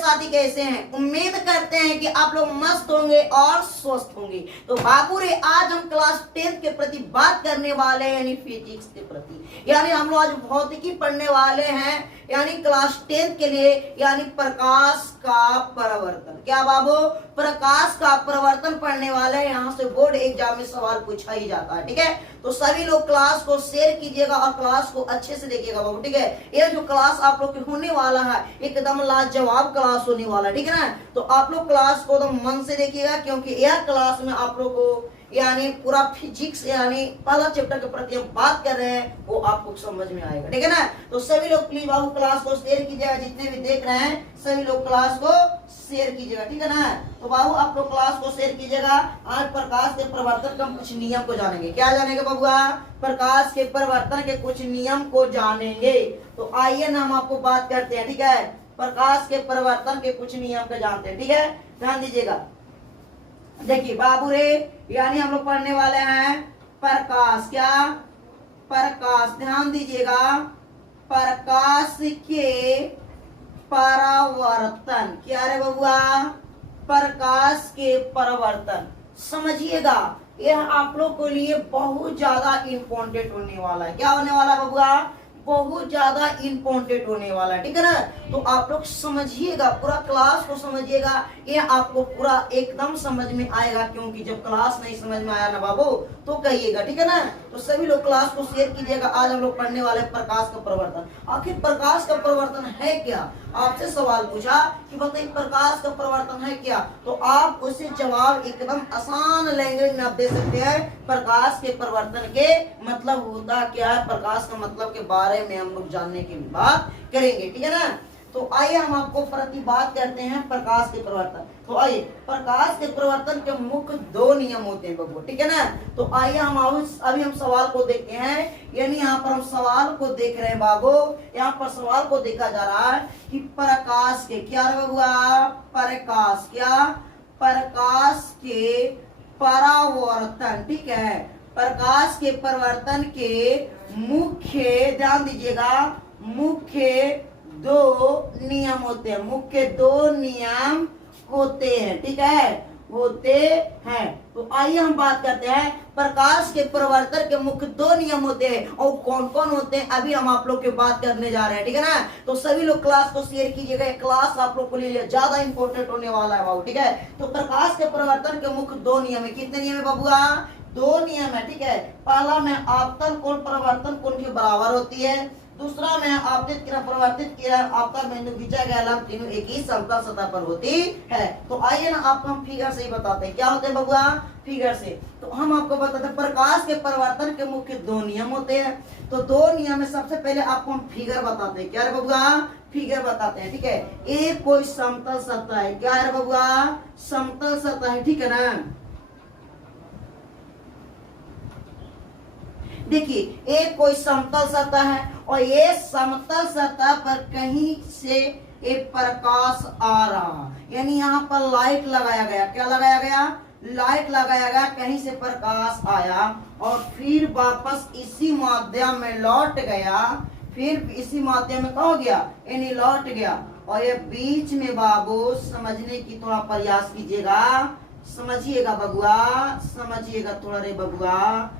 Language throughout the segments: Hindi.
साथी कैसे हैं? उम्मीद करते हैं कि आप लोग मस्त होंगे और स्वस्थ होंगे। तो बाबू रे, आज हम क्लास 10 के प्रति बात करने वाले हैं, यानी फिजिक्स के प्रति। यानी हम लोग आज भौतिकी पढ़ने वाले हैं, यानी क्लास 10 के लिए, यानी प्रकाश का परावर्तन। क्या बाबू? प्रकाश का परावर्तन पढ़ने वाले हैं। यहाँ से बोर्ड एग्जाम में सवाल पूछा ही जाता है, ठीक है। तो सभी लोग क्लास को शेयर कीजिएगा और क्लास को अच्छे से देखिएगा बाबू, ठीक है। ये जो क्लास आप लोग की होने वाला है एकदम लाजवाब क्लास होने वाला है, ठीक है ना। तो आप लोग क्लास को एकदम मन से देखिएगा, क्योंकि यह क्लास में आप लोग को यानी पूरा फिजिक्स यानी पहला चैप्टर के प्रति हम बात कर रहे हैं, वो आपको समझ में आएगा, ठीक है ना। तो सभी लोग प्लीज बाबू क्लास को शेयर कीजिएगा, जितने भी देख रहे हैं सभी लोग क्लास को शेयर कीजिएगा, ठीक है ना। तो बाबू आप लोग क्लास को शेयर कीजिएगा। आज प्रकाश के परिवर्तन का कुछ नियम को जानेंगे। क्या जानेंगे बबुआ? प्रकाश के परिवर्तन के कुछ नियम को जानेंगे। तो आइए ना हम आपको बात करते हैं, ठीक है। प्रकाश के परिवर्तन के कुछ नियम को जानते हैं, ठीक है। ध्यान दीजिएगा। देखिए बाबू रे, यानी हम लोग पढ़ने वाले हैं प्रकाश। क्या? प्रकाश। ध्यान दीजिएगा, प्रकाश के परावर्तन। क्या रे बबुआ? प्रकाश के परावर्तन। समझिएगा, यह आप लोग के लिए बहुत ज्यादा इंपॉर्टेंट होने वाला है। क्या होने वाला है बबुआ? बहुत ज्यादा इंपॉर्टेंट होने वाला है, ठीक है ना। तो आप लोग समझिएगा, पूरा क्लास को समझिएगा, ये आपको पूरा एकदम समझ में आएगा। क्योंकि जब क्लास नहीं समझ में आया ना बाबू तो कहिएगा, ठीक है ना। तो सभी लोग क्लास को शेयर कीजिएगा। आज हम लोग पढ़ने वाले प्रकाश का परिवर्तन। आखिर प्रकाश का परिवर्तन है क्या? आपसे सवाल पूछा कि बताइए प्रकाश का परिवर्तन है क्या, तो आप उसे जवाब एकदम आसान लैंग्वेज में आप दे सकते हैं। प्रकाश के परिवर्तन के मतलब होता क्या है, प्रकाश का मतलब के बारे में हम लोग जानने की बात करेंगे, ठीक है ना। तो आइए हम आपको प्रति बात करते हैं प्रकाश के परिवर्तन। तो आइए, प्रकाश के परिवर्तन के मुख्य दो नियम होते हैं बबुआ, ठीक है ना। तो आइए हम अभी हम सवाल को देखते हैं। यानी यहाँ पर हम सवाल को देख रहे हैं बाबू। यहाँ पर सवाल को देखा जा रहा है कि प्रकाश के क्या बबुआ? प्रकाश। क्या? प्रकाश के परावर्तन, ठीक है। प्रकाश के परिवर्तन के मुख्य, ध्यान दीजिएगा, मुख्य दो नियम होते हैं। मुख्य दो नियम होते हैं, ठीक है, होते हैं। तो आइए हम बात करते हैं प्रकाश के परिवर्तन के मुख्य दो नियम होते हैं, और कौन कौन होते हैं अभी हम आप लोग की बात करने जा रहे हैं, ठीक है ना। तो सभी लोग क्लास को शेयर कीजिएगा। क्लास आप लोग के लिए ज्यादा इंपॉर्टेंट होने वाला है बाबू, ठीक है। तो प्रकाश के परिवर्तन के मुख्य दो नियम है। कितने नियम है बबुआ? दो नियम है, ठीक है। पहला में आपतन कोण परिवर्तन कोण के बराबर होती है। दूसरा में आपतित किरण परिवर्तित किरण आपका बिंदु खींचा गया लंब तीनों एक ही समतल सतह पर होती है। तो आइए ना आपको हम फिगर से ही बताते हैं। क्या होते हैं बबुआ? फिगर से। तो हम आपको बताते हैं प्रकाश के परिवर्तन के मुख्य दो नियम होते हैं। तो दो नियम में सबसे पहले आपको हम फिगर बताते हैं। क्या है बबुआ? फिगर बताते हैं, ठीक है। एक कोई समतल सतह है। क्या है बबुआ? समतल सतह है, ठीक है ना। देखिए, एक कोई समतल सतह है और ये समतल सतह पर कहीं से एक प्रकाश आ रहा, यानी यहाँ पर लाइट लगाया गया। क्या लगाया गया? लाइट लगाया गया। कहीं से प्रकाश आया और फिर वापस इसी माध्यम में लौट गया। फिर इसी माध्यम में कहाँ गया? यानी लौट गया। और ये बीच में बाबू समझने की थोड़ा प्रयास कीजिएगा, समझिएगा बबुआ, समझिएगा थोड़ा रे बबुआ,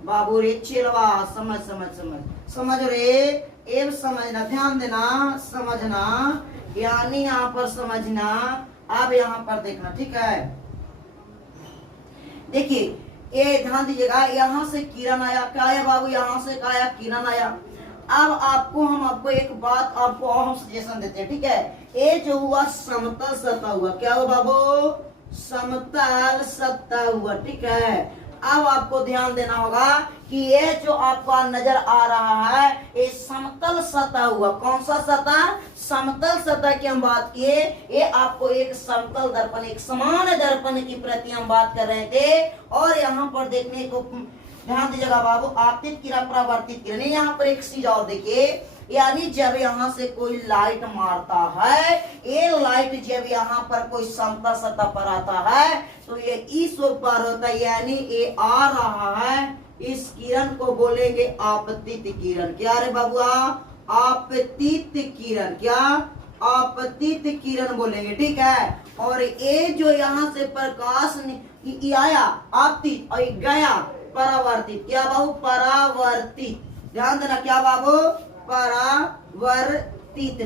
बाबू रे चिलवा, समझ समझ समझ समझ रे, एव समझना, ध्यान देना, समझना, यानी यहाँ पर समझना, अब यहाँ पर देखना, ठीक है। देखिए, ये ध्यान दीजिएगा, यहाँ से किरण आया। क्या है बाबू? यहाँ से क्या आया? किरण आया। अब हम आपको एक बात आपको और हम सजेशन देते हैं, ठीक है। ये जो हुआ समतल सतह हुआ। क्या हुआ बाबू? समतल सतह हुआ, ठीक है। अब आपको ध्यान देना होगा कि ये जो आपका नजर आ रहा है ये समतल सतह हुआ। कौन सा सतह? समतल सतह की हम बात किए। ये आपको एक समतल दर्पण, एक समान दर्पण की प्रति हम बात कर रहे थे। और यहाँ पर देखने को ध्यान दीजिएगा बाबू, आपतित किरण परावर्तित किरण। यहाँ पर एक चीज और देखिए, यानी जब यहाँ से कोई लाइट मारता है, ये लाइट जब यहाँ पर कोई समतल सतह पर आता है तो ये इस ऊपर होता है, यानी ये आ रहा है। इस किरण को बोलेंगे आपतित किरण। क्या रे बबुआ? आपतित किरण। क्या? आपतित किरण बोलेंगे, ठीक है। और ये जो यहाँ से प्रकाश ये आया आपतित और ये गया परावर्तित, क्या बाबू परावर्तित, ध्यान देना क्या बाबू परावर्तित,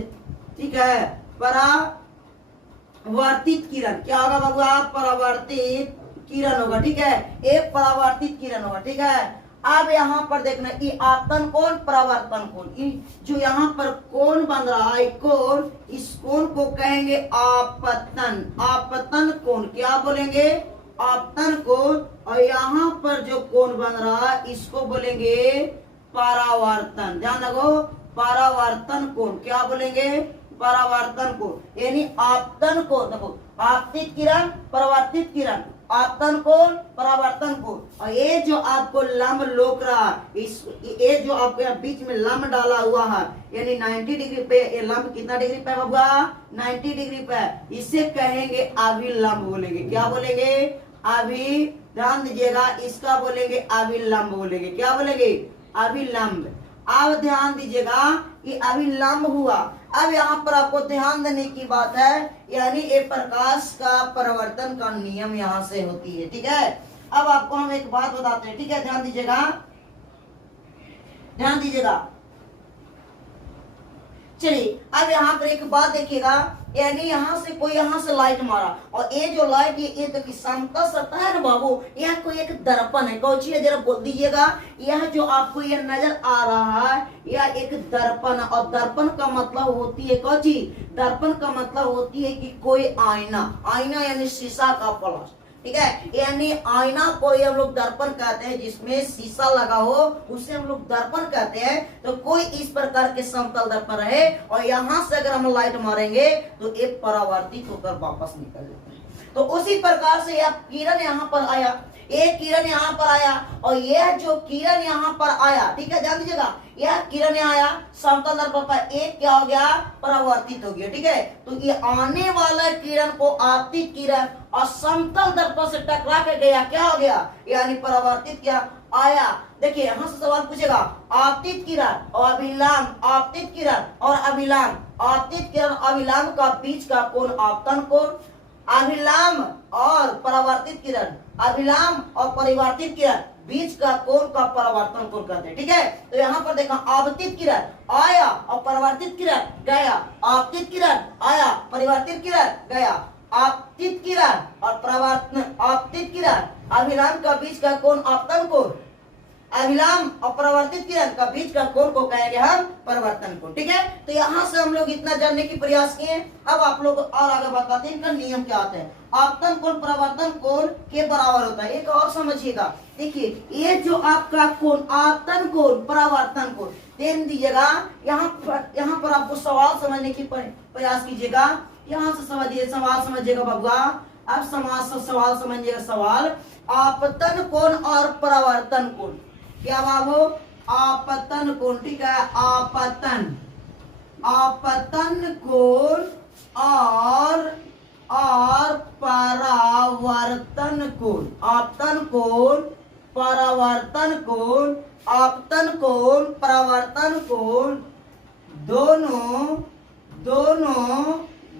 ठीक है। परावर्तित किरण क्या होगा बाबू आप परावर्तित किरण होगा, ठीक है। एक परावर्तित किरण होगा, ठीक है। अब यहाँ पर देखना ये आपतन कोण परावर्तन कोण, जो यहाँ पर कोण बन रहा है कोण, इस कोण को कहेंगे आपतन, आपतन कोण क्या बोलेंगे आपतन कोण। और यहाँ पर जो कोण बन रहा है इसको बोलेंगे परावर्तन, ध्यान रखो परावर्तन कोण क्या बोलेंगे परावर्तन कोण, यानी आपतन कोण। देखो आपतित किरण परावर्तित किरण, आपतन कोण परावर्तन कोण। और ये जो आपको लंब लोक रहा इस ये जो आपके बीच में लंब डाला हुआ है यानी 90 डिग्री पे, ये लंब कितना डिग्री पे होगा 90 डिग्री पे, इसे कहेंगे अभिलंब बोलेंगे, क्या बोलेंगे अभी, ध्यान दीजिएगा इसका बोलेंगे अभिलंब बोलेंगे, क्या बोलेंगे अभिलंब। अब ध्यान दीजिएगा ये अभिलंब हुआ। अब यहाँ पर आपको ध्यान देने की बात है, यानी ये प्रकाश का परिवर्तन का नियम यहाँ से होती है, ठीक है। अब आपको हम एक बात बताते हैं, ठीक है, ध्यान दीजिएगा ध्यान दीजिएगा। चलिए अब यहाँ पर एक बात देखिएगा, यानी यहाँ से कोई यहाँ से लाइट मारा और ये जो लाइट ये तो समतल सतह है ना बाबू, यह कोई एक दर्पण है, कौन सी है जरा बोल दीजिएगा। यह जो आपको यह नजर आ रहा है यह एक दर्पण है, और दर्पण का मतलब होती है कौन सी, दर्पण का मतलब होती है कि कोई आईना, आईना यानी शीशा का प्लस, ठीक है। यानी आईना को हम लोग दर्पण कहते हैं, जिसमें शीशा लगा हो उसे हम लोग दर्पण कहते हैं। तो कोई इस प्रकार के समतल दर्पण रहे और यहाँ से अगर हम लाइट मारेंगे तो एक परावर्तित होकर वापस निकल जाता है। तो उसी प्रकार से यह किरण यहाँ पर आया, एक किरण यहाँ पर आया और यह जो किरण यहाँ पर आया, ठीक है, ध्यान दीजिएगा, यह किरण यहाँ आया समतल दर्पण पर, एक क्या हो गया परावर्तित हो गया, ठीक है। तो ये आने वाला किरण को आपतित किरण और समतल दर्पण से टकरा के गया, क्या हो गया यानी परावर्तित क्या आया। देखिए यहाँ से सवाल पूछेगा आपतित किरण और अभिलंब, आपतित किरण और अभिलंब, आपतित किरण अभिलंब का बीच का कोण आपतन कोण, अभिलंब और परावर्तित किरण, अभिलंब और परिवर्तित किरण बीच का कोण का परावर्तन कोण कहते हैं, ठीक है। तो यहाँ पर देखा आपतित किरण आया और परावर्तित किरण गया, आपतित किरण आया परिवर्तित किरण गया, आपतित किरण और परावर्तन, आपतित किरण अभिलंब का बीच का कोण आपतन कोण, अभिलंब और परावर्तित किरण का बीच का कोण को कहेंगे हम परिवर्तन कोण, ठीक है। तो यहाँ से हम लोग इतना जानने की प्रयास किए। अब आप लोग और आगे बताते हैं इनका नियम क्या आता है। आपतन कोण परावर्तन कोण के बराबर होता है, एक और समझिएगा। देखिए ये जो आपका कोण आपतन कोण परावर्तन कोण, ध्यान दीजिएगा यहाँ पर आपको सवाल समझने की प्रयास कीजिएगा। यहाँ से समझिए सवाल समझिएगा बबुआ, अब सवाल समझिएगा। सवाल आपतन कोण और परावर्तन कोण, क्या बाबू आपतन कोण, ठीक है, आपतन कोण और परावर्तन कोण, आपतन कोण परावर्तन कोण, आपतन कोण परावर्तन कोण दोनों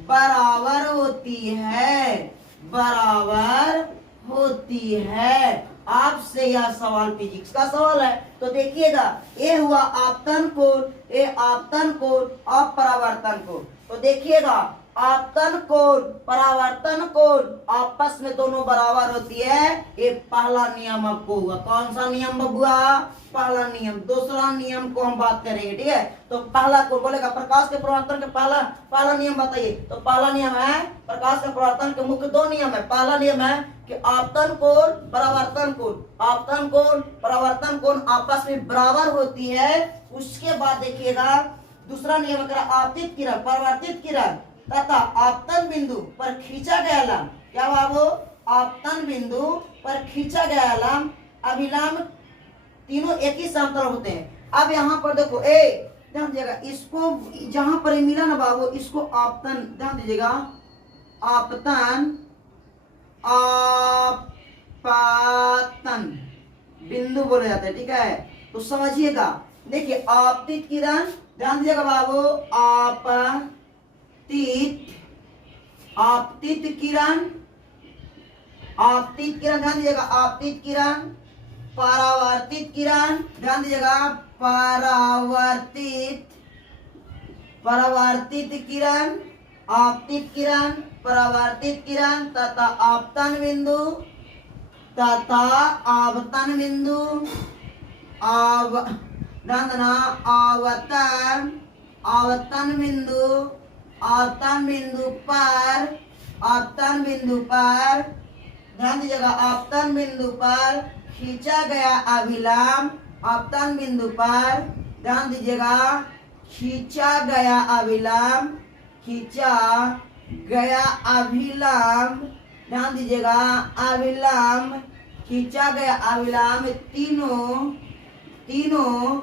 बराबर होती है, बराबर होती है। आपसे यह सवाल फिजिक्स का सवाल है, तो देखिएगा ये हुआ आपतन कोण, ये आपतन कोण और परावर्तन कोण। तो देखिएगा आपतन कोण परावर्तन कोण आपस में दोनों बराबर होती है, ये पहला नियम आपको हुआ। कौन सा नियम बबुआ, पहला नियम। दूसरा नियम को हम बात करेंगे, ठीक है। तो पहला कोण बोलेगा प्रकाश के परिवर्तन के पहला नियम बताइए। तो पहला नियम है प्रकाश के परिवर्तन के मुख्य दो नियम है। पहला नियम है कि आपतन कोण परावर्तन कोण, आपतन कोण परावर्तन कोण आपस में बराबर होती है। उसके बाद देखिएगा दूसरा नियम करा आपतित किरण परावर्तित किरण तथा आपतन बिंदु पर खींचा गया लंब, क्या बाबू आपतन बिंदु पर खींचा गया लंब अभिलंब तीनों एक ही समतल होते हैं। अब यहाँ पर देखो ध्यान दीजिएगा, इसको जहां पर मिला ना बाबू इसको आपतन, ध्यान दीजिएगा आपतन आपतन बिंदु बोले जाते हैं, ठीक है। तो समझिएगा देखिए आपतित किरण, ध्यान दीजिएगा बाबू आपतित किरण, आपतित किरण ध्यान दीजिएगा, आपतित किरण, परावर्तित किरण ध्यान दीजिएगा, परावर्तित किरण, आपतित किरण, परावर्तित किरण तथा आपतन बिंदु, तथा आवतन बिंदु, ध्यान देना, आवतन बिंदु, आपतन बिंदु पर, आपतन बिंदु पर ध्यान दीजिएगा, आपतन बिंदु पर खींचा गया अभिलंब, आपतन बिंदु पर ध्यान दीजिएगा, खींचा गया अभिलंब, खींचा गया अभिलंब ध्यान दीजिएगा, अभिलंब, खींचा गया अभिलंब तीनों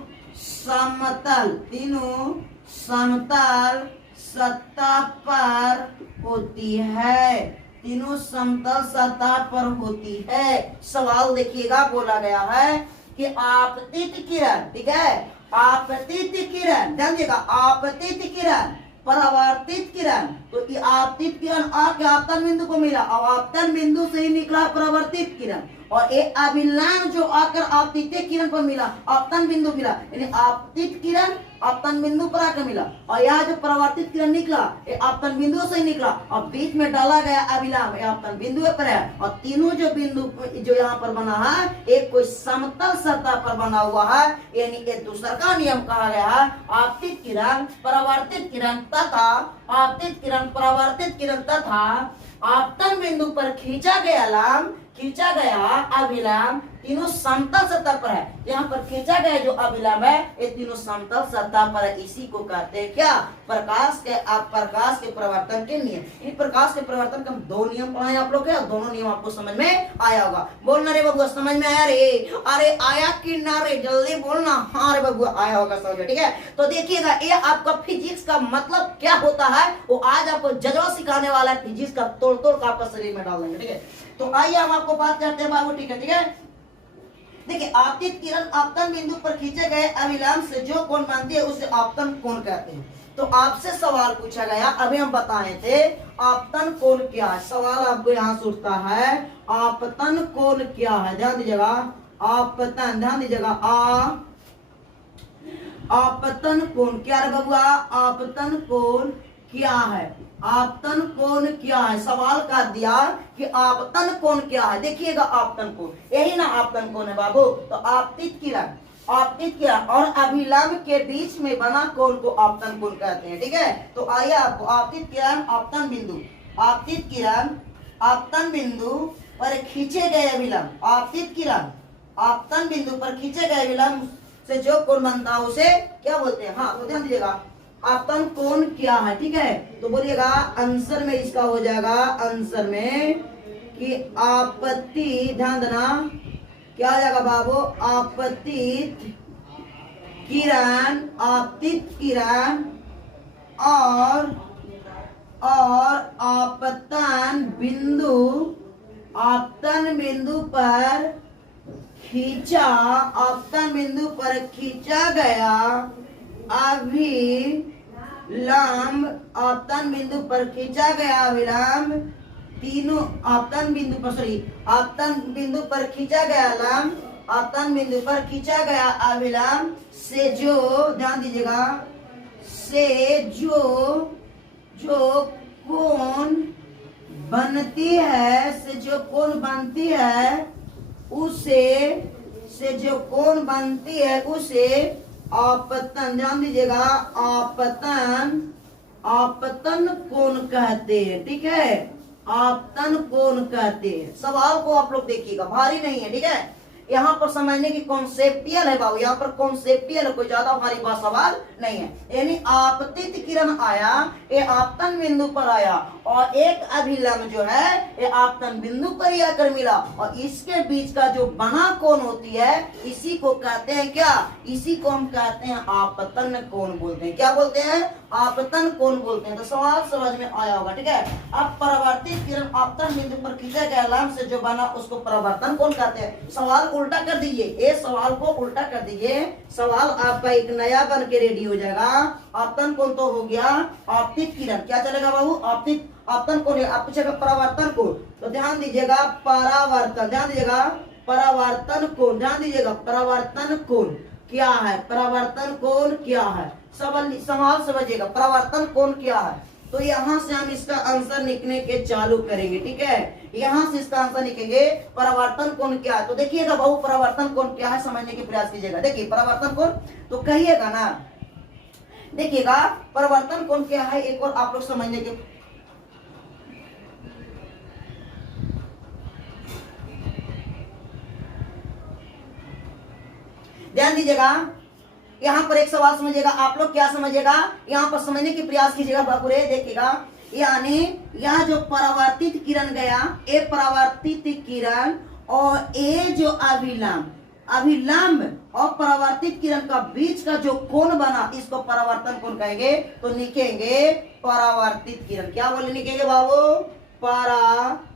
समतल सतह पर होती है, तीनों समतल सतह पर होती है। सवाल देखिएगा, बोला गया है कि आपतित किरण, ठीक है, आपतित किरण ध्यान दीजिएगा, आपतित किरण, परावर्तित किरण, तो ये आपतित किरण आके आपतन बिंदु को मिला और आपतन बिंदु से ही निकला परावर्तित किरण, और एक अभिलंब जो आकर आपतित किरण पर मिला, आपतन बिंदु मिला, यानी आपतित किरण आपतन बिंदु पर आकर मिला, और यहाँ जो परावर्तित किरण निकला ये आपतन बिंदु से ही निकला, और बीच में डाला गया अभिलंब ये आपतन बिंदु पर है, और तीनों जो बिंदु जो यहाँ पर बना है एक कोई समतल सतह पर बना हुआ है, यानी ये दूसरा का नियम कहा गया है, आपतित किरण, परावर्तित किरण तथा आपतित किरण, परावर्तित किरण तथा आपतन बिंदु पर खींचा गया अभिलंब तीनों समतल सतह पर है। यहाँ पर खींचा गया जो अभिलंब है ये तीनों समतल सतह पर है, इसी को कहते हैं क्या, प्रकाश के परिवर्तन के नियम। इन प्रकाश के परिवर्तन के हम दो नियम पढ़ाए आप लोग के, और दोनों नियम आपको समझ में आया होगा। बोलना रे बबुआ, समझ में आया रे? अरे आया कि ना रे, जल्दी बोलना। हाँ रे बबुआ आया होगा, समझ, ठीक है। तो देखिएगा ये आपका फिजिक्स का मतलब क्या होता है वो आज आपको जजवा सिखाने वाला है, फिजिक्स का तोड़ का आपका शरीर में डाल देंगे, ठीक है। तो आइए हम आपको बात करते हैं बाबू, ठीक है। देखिए आपतित किरण आपतन बिंदु पर खींचे गए अभिलंब से जो कोण बनती है उसे आपतन कोण कहते हैं। तो आपसे सवाल पूछा गया, अभी हम बताए थे आपतन कोण क्या है, सवाल आपको यहाँ से उठता है आपतन कोण क्या है, ध्यान दीजिएगा, आपतन, ध्यान दीजिएगा, आपतन कोण क्या है बबुआ, आपतन कोण क्या है, आपतन कोण क्या है, सवाल कर दिया कि आपतन कोण क्या है। देखिएगा आपतन कोण, यही ना आपतन कोण है बाबू। तो आपतित किरण और अभिलंब के बीच में बना कोण को आपतन कोण कहते हैं, ठीक है। तो आइए आपको आपतित किरण आपतन बिंदु, आपतित किरण आपतन बिंदु पर खींचे गए अभिलंब, आपतित किरण आपतन बिंदु पर खींचे गए अभिलंब से जो कोण बनता है उसे क्या बोलते हैं। हाँ तो ध्यान दीजिएगा आपतन कोण क्या है, ठीक है। तो बोलिएगा आंसर में इसका हो जाएगा, आंसर में कि आपतित, ध्यान देना क्या आ जाएगा बाबू, आपतित किरण, आपतित किरण और आपतन बिंदु पर खींचा, आपतन बिंदु पर खींचा गया अभिलंब, आपतन बिंदु पर खींचा गया अभिलंब तीनों आपतन बिंदु पर, सॉरी आपतन बिंदु पर खींचा गया लंब, आपतन बिंदु पर खींचा गया अभिलंब से जो, ध्यान दीजिएगा, से जो कोण बनती है, से जो कोण बनती है उसे, से जो कोण बनती है उसे आपतन, ध्यान दीजिएगा, आपतन कोण कहते हैं, ठीक है, आपतन कोण कहते हैं। सवाल को आप लोग देखिएगा, भारी नहीं है, ठीक है। यहाँ पर समझने की कॉन्सेप्टियल है बाबू, यहाँ पर कॉन्सेप्टियल है, कोई ज्यादा भारी बात सवाल नहीं है। यानी आपतित किरण आया, ये आपतन बिंदु पर आया और एक अभिलंब जो है ये आपतन बिंदु पर ही आकर मिला, और इसके बीच का जो बना कोण होती है इसी को कहते हैं क्या, इसी को हम कहते हैं आपतन कोण बोलते हैं। क्या बोलते हैं? आपतन कोण बोलते हैं। तो सवाल समझ में आया होगा, ठीक है। अब परावर्तित किरण आपतन बिंदु पर खींचे गए लंब से जो बना उसको परावर्तन कोण कहते हैं। सवाल उल्टा कर दीजिए, ये सवाल को उल्टा कर दीजिए, सवाल आपका एक नया बन के रेडी हो जाएगा। आपतन कोण तो हो गया, आपतित किरण क्या चलेगा बाबू, आपतित आपतन कोण है, आप पूछेगा परावर्तन कोण, तो ध्यान दीजिएगा परावर्तन, ध्यान दीजिएगा परावर्तन कोण, ध्यान दीजिएगा परावर्तन कोण क्या है, परावर्तन कोण क्या है, सवाल समझिएगा परावर्तन कोण क्या है। तो यहाँ से हम इसका आंसर निकलने के चालू करेंगे, ठीक है। यहाँ से इसका आंसर निकलेंगे परावर्तन कोण क्या है। तो देखिएगा बाबू परावर्तन कोण क्या है समझने की प्रयास कीजिएगा। देखिए परावर्तन कोण तो कहिएगा ना, देखिएगा परावर्तन कोण क्या है, एक और आप लोग समझने के ध्यान दीजिएगा। यहाँ पर एक सवाल समझिएगा, आप लोग क्या समझिएगा, यहाँ पर समझने की प्रयास कीजिएगा बाबूरे। देखिएगा यानी यह जो परावर्तित किरण गया, ये परावर्तित किरण और ये जो अभिलंब अभिलंब और परावर्तित किरण का बीच का जो कोण बना इसको परावर्तन कोण कहेंगे। तो लिखेंगे परावर्तित किरण, क्या बोले लिखेंगे बाबू, परावर्तित,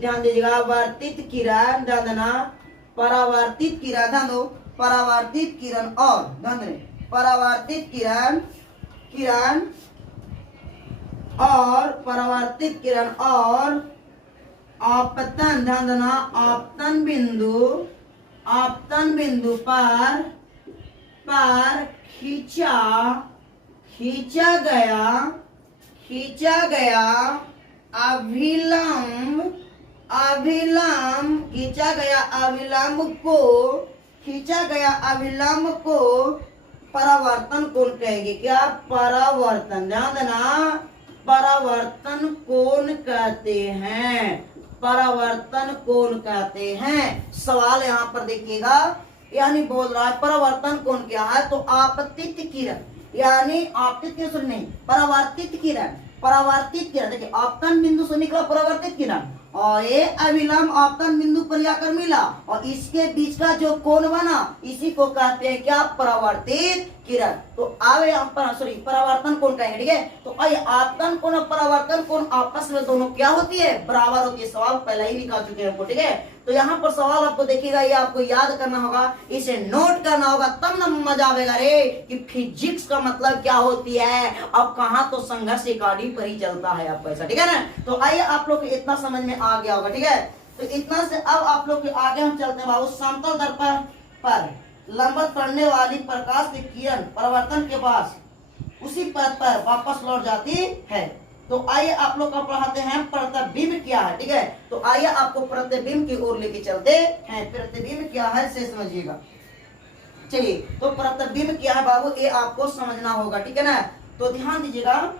ध्यान दीजिएगा वर्तित किरण, ध्यान देना परावर्तित किरण, ध्यान दो परावर्तित किरण और ध्यान दें परावर्तित किरण और परावर्तित किरण और आपतन, ध्यान देना आपतन बिंदु पर खींचा गया अभिलंब को परावर्तन कोण कहेंगे। क्या परावर्तन, ध्यान देना परावर्तन कोण कहते हैं, परावर्तन कोण कहते हैं। सवाल यहाँ पर देखिएगा, यानी बोल रहा है परावर्तन कोण क्या है, तो आपतित किरण, यानी आपतित किरण सुन नहीं परावर्तित किरण देखिए आपतन बिंदु से निकला परावर्तित किरण और ये अभिलंब आपतन बिंदु पर जाकर मिला और इसके बीच का जो कोण बना इसी को कहते हैं क्या, परावर्तित किरण। तो आवे यहाँ पर सॉरी परावर्तन कोण कहेंगे, ठीक है। तो आइए आपतन कोण और परावर्तन कोण आपस में दोनों क्या होती है, बराबर होती है। सवाल पहले ही निकाल चुके हैं हमको, ठीक है। तो यहाँ पर सवाल आपको देखिएगा, ये आपको याद करना होगा, इसे नोट करना होगा, तब ना मजा आएगा रे कि फिजिक्स का मतलब क्या होती है। अब कहाँ तो संघर्ष रिकॉर्डिंग पर ही चलता है आपको ऐसा, ठीक है ना। तो आइए आप लोग को इतना समझ में आ गया होगा, ठीक है। तो इतना से अब आप लोग के आगे हम चलते हैं बाबू, समतल दर्पण पर लंबवत पड़ने वाली प्रकाश की किरण परावर्तन के पास उसी पथ पर वापस लौट जाती है। तो आइए आप लोग को पढ़ाते हैं प्रतिबिंब क्या है, ठीक है। तो आइए आपको प्रतिबिंब की ओर लेके चलते हैं। प्रतिबिंब क्या है से समझिएगा। चलिए तो प्रतिबिंब क्या है बाबू, ये आपको समझना होगा, ठीक है ना। तो ध्यान दीजिएगा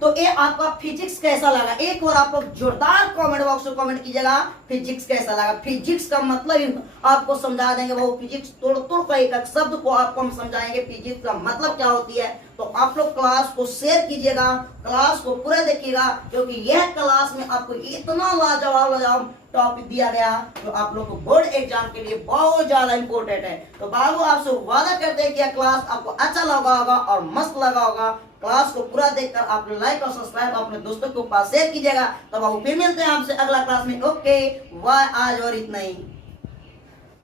तो ये आपका फिजिक्स कैसा लगा, एक और आप लोग जोरदार कमेंट बॉक्स में कमेंट कीजिएगा फिजिक्स कैसा लगा। फिजिक्स का मतलब आपको समझा देंगे, वो फिजिक्स तोड़ का एक शब्द को आपको हम समझाएंगे फिजिक्स का मतलब क्या होती है। तो आप लोग क्लास को शेयर कीजिएगा, क्लास को पूरा देखिएगा, क्योंकि यह क्लास में आपको इतना लाजवाब टॉपिक दिया गया जो आप लोग को बोर्ड एग्जाम के लिए बहुत ज्यादा इंपॉर्टेंट है। तो बाबू आपसे वादा करते हैं कि क्लास आपको अच्छा लगा होगा और मस्त लगा होगा। क्लास को पूरा देखकर आप लाइक और सब्सक्राइब अपने दोस्तों के पास शेयर कीजिएगा। तो बाबू फिर मिलते हैं आपसे अगला क्लास में। ओके वाह, आज और इतना ही।